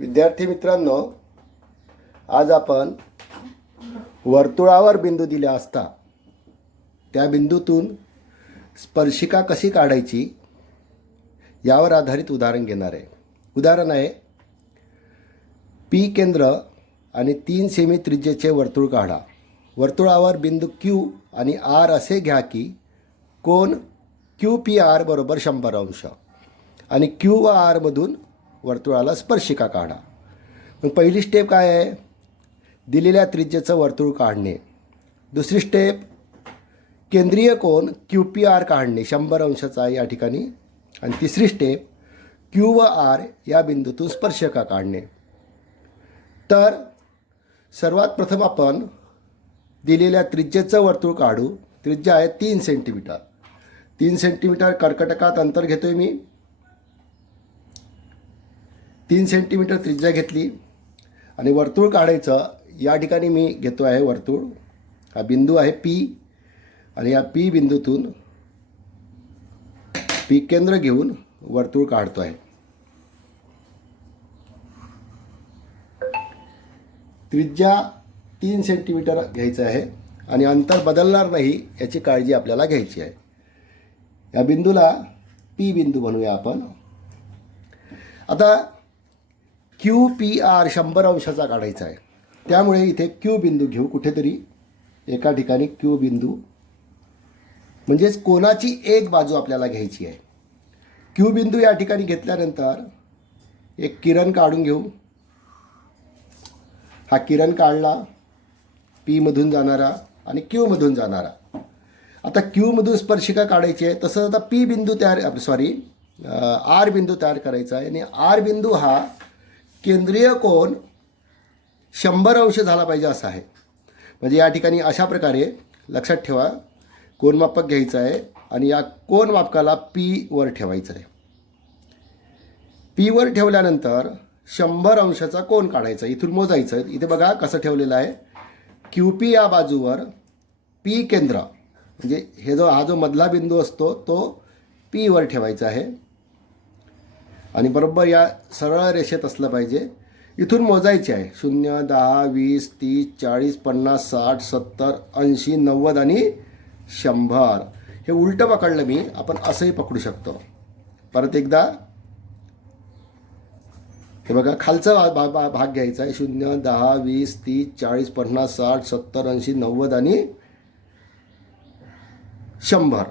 विद्यार्थी मित्रांनो, आज आपण वर्तुळावर बिंदू दिले असता त्या बिंदूतून स्पर्शिका कशी काढायची यावर आधारित उदाहरण घेणार आहे. उदाहरण आहे, पी केंद्र आणि 3 सेमी त्रिज्येचे वर्तुळ काढा. वर्तुळावर बिंदू क्यू आणि आर असे घ्या की कोन क्यू पी आर बरोबर 100 अंश आणि क्यू व आरमधून वर्तुळाला स्पर्शिका काढा. मग पहिली स्टेप काय आहे? दिलेल्या त्रिज्येचं वर्तुळ काढणे. दुसरी स्टेप केंद्रीय कोन क्यू पी आर काढणे, 100 अंशाचा या ठिकाणी. आणि तिसरी स्टेप क्यू व आर या बिंदूतून स्पर्शिका काढणे. तर सर्वात प्रथम आपण दिलेल्या त्रिज्येचं वर्तुळ काढू. त्रिज्या आहे 3 सेंटीमीटर. 3 सेंटीमीटर कर्कटकात अंतर घेतोय मी. 3 सेंटीमीटर त्रिज्या घेतली आणि वर्तुळ काढायचं. या ठिकाणी मी घेतो आहे वर्तुळ. हा बिंदू आहे पी आणि या पी बिंदूतून पी केंद्र घेऊन वर्तुळ काढतो आहे. त्रिज्या 3 सेंटीमीटर घ्यायचं आहे आणि अंतर बदलणार नाही याची काळजी आपल्याला घ्यायची आहे. या बिंदूला पी बिंदू म्हणूया आपण. आता क्यू पी आर 100 अंशाचा काढायचा आहे, त्यामुळे इथे क्यू बिंदू घेऊ. कुठेतरी एका ठिकाणी क्यू बिंदू, म्हणजेच कोनाची एक बाजू आपल्याला घ्यायची आहे. क्यू बिंदू या ठिकाणी घेतल्यानंतर एक किरण काढून घेऊ. हा किरण काढला, पीमधून जाणारा आणि क्यूमधून जाणारा. आता क्यूमधून स्पर्शिका काढायची आहे. तसं आता पी बिंदू आर बिंदू तयार करायचा आहे. आणि आर बिंदू हा केंद्रीय कोन 100 अंश झाला पाहिजे असा आहे. म्हणजे या ठिकाणी अशा प्रकारे लक्षात ठेवा, कोनमापक घ्यायचं आहे आणि या कोनमापकाला पी वर ठेवायचं आहे. पी वर ठेवल्यानंतर 100 अंशाचा कोन काढायचा. इथून मोजायचं. इथे बघा कसं ठेवलेलं आहे. क्यू पी या बाजूवर पी केंद्र, म्हणजे हा जो मधला बिंदू असतो तो पी वर ठेवायचा आहे आणि बरोबर या सरळ रेषेत असलं पाहिजे. इथून मोजायचे आहे. 0, 10, 20, 30, 40, 50, 60, 70, 80, 90 आणि 100. हे उलटं पकडलं मी, आपण असंही पकडू शकतो. परत एकदा हे बघा, खालचा भाग घ्यायचा आहे. 0, 10, 20, 30, 40, 50, 60, 70, 80, 90 आणि 100.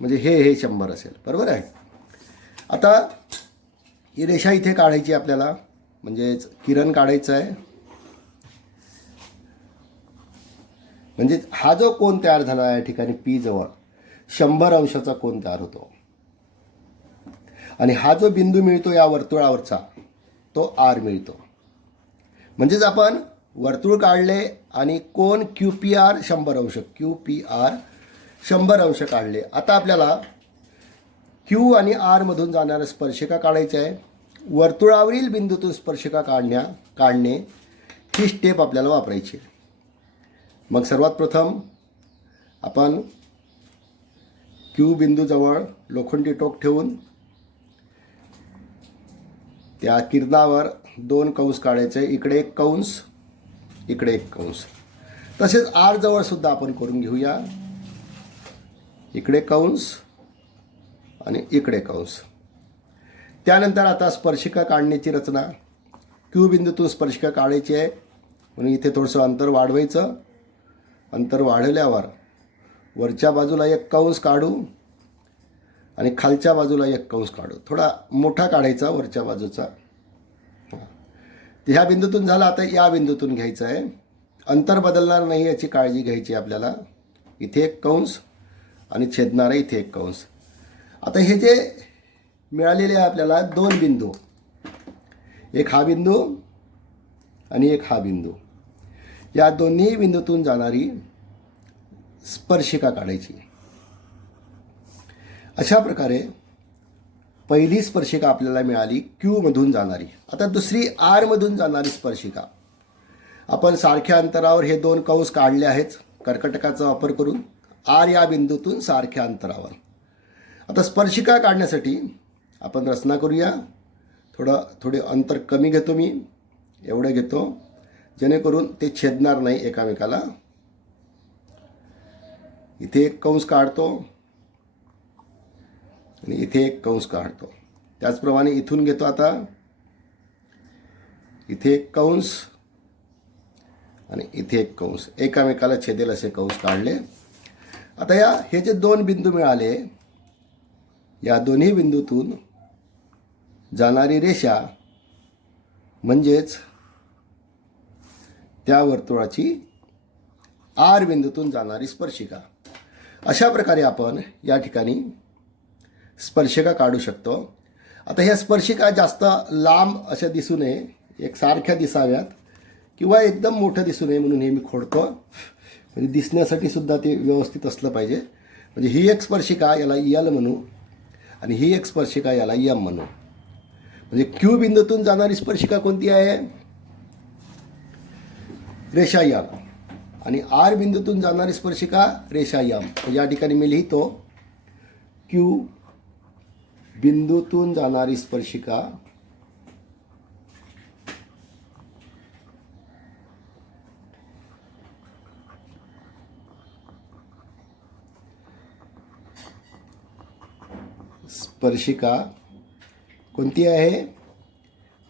म्हणजे हे 100 असेल. बरोबर आहे. आता ही रेषा इथे काढायची आपल्याला, म्हणजेच किरण काढायचं आहे. म्हणजे हा जो कोन तयार झाला आहे या ठिकाणी पी जवळ 100 अंशाचा कोन तयार होतो. आणि हा जो बिंदू मिळतो या वर्तुळावरचा तो आर मिळतो. म्हणजेच आपण वर्तुळ काढले आणि कोन क्यू पी आर 100 अंश, क्यू पी आर 100 अंश काढले. आता आपल्याला क्यू आणि आरमधून जाणाऱ्या स्पर्शिका काढायच्या आहे. वर्तुळावरील बिंदूतून स्पर्शिका काढणे ही स्टेप आपल्याला वापरायची. मग सर्वात प्रथम आपण क्यू बिंदूजवळ लोखंडी टोक ठेवून त्या किरणावर 2 कंस काढायचे. इकडे एक कंस, इकडे एक कंस. तसेच आर जवळ सुद्धा आपण करून घेऊया. इकडे कंस आणि इकडे कंस. त्यानंतर आता स्पर्शिका काढण्याची रचना. क्यू बिंदूतून स्पर्शिका काढायची आहे म्हणून इथे थोडंसं अंतर वाढवायचं. अंतर वाढवल्यावर वरच्या बाजूला एक कंस काढू आणि खालच्या बाजूला एक कंस काढू. थोडा मोठा काढायचा वरच्या बाजूचा. ह्या बिंदूतून झाला. आता या बिंदूतून घ्यायचं आहे. अंतर बदलणार नाही याची काळजी घ्यायची आपल्याला. इथे एक कंस आणि छेदणारा इथे एक कंस. आता हे जे मिळालेले आहे आपल्याला 2 बिंदू, एक हा बिंदू आणि एक हा बिंदू, या दोन्ही बिंदूतून जाणारी स्पर्शिका काढायची. अशा प्रकारे पहिली स्पर्शिका आपल्याला मिळाली क्यूमधून जाणारी. आता दुसरी आरमधून जाणारी स्पर्शिका. आपण सारख्या अंतरावर हे 2 कंस काढले आहेत कर्कटकाचा वापर करून. आर या बिंदूतून सारख्या अंतरावर. आता स्पर्शिका काढण्यासाठी आपण रचना करूया. थोडे अंतर कमी घेतो मी, एवढं घेतो जेणेकरून ते छेदणार नाही एकामेकाला. इथे एक कंस काढतो आणि इथे एक कंस काढतो. त्याचप्रमाणे इथून घेतो आता, इथे एक कंस आणि इथे एक कंस, एकामेकाला छेदेल असे कंस काढले. आता हे जे दोन बिंदू मिळाले, या दोन्ही बिंदूतून जाणारी रेषा म्हणजेच त्या वर्तुळाची आर बिंदूतून जाणारी स्पर्शिका. अशा प्रकारे आपण या ठिकाणी स्पर्शिका काढू शकतो. आता ह्या स्पर्शिका जास्त लांब अशा दिसू नये, एकसारख्या दिसाव्यात किंवा एकदम मोठं दिसू नये म्हणून हे मी खोडतो. म्हणजे दिसण्यासाठी सुद्धा ते व्यवस्थित असलं पाहिजे. म्हणजे ही एक स्पर्शिका याला यल म्हणू आणि ही एक स्पर्शिका याला यम म्हणू. म्हणजे क्यू बिंदूतून जाणारी स्पर्शिका कोणती आहे? रेषा यल. आणि आर बिंदूतून जाणारी स्पर्शिका रेषा यम. या ठिकाणी मी लिहितो क्यू बिंदूतून जाणारी स्पर्शिका कोणती आहे?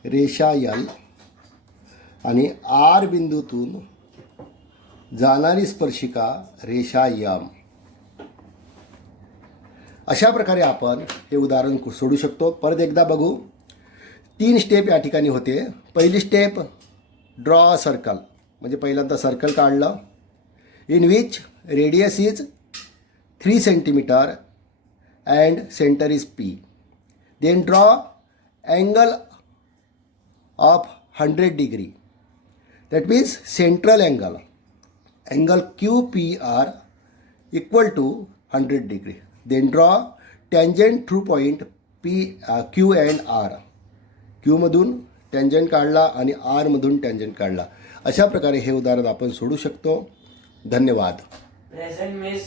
रेषा यल. आणि आर बिंदूतून जाणारी स्पर्शिका रेषा यम. अशा प्रकारे आपण हे उदाहरण सोडू शकतो. परत एकदा बघू. 3 स्टेप या ठिकाणी होते. पहिली स्टेप, ड्रॉ अ सर्कल. म्हणजे पहिल्यांदा सर्कल काढलं, in which radius is 3 centimetre and centre is P. Then draw angle of 100 degree. That means central angle QPR equal to 100 degree. Then draw tangent through point Q and R. Q मधून tangent काढला आणि R मधून tangent काढला. अशा प्रकारे हे उदाहरण आपण सोडू शकतो. धन्यवाद. Present miss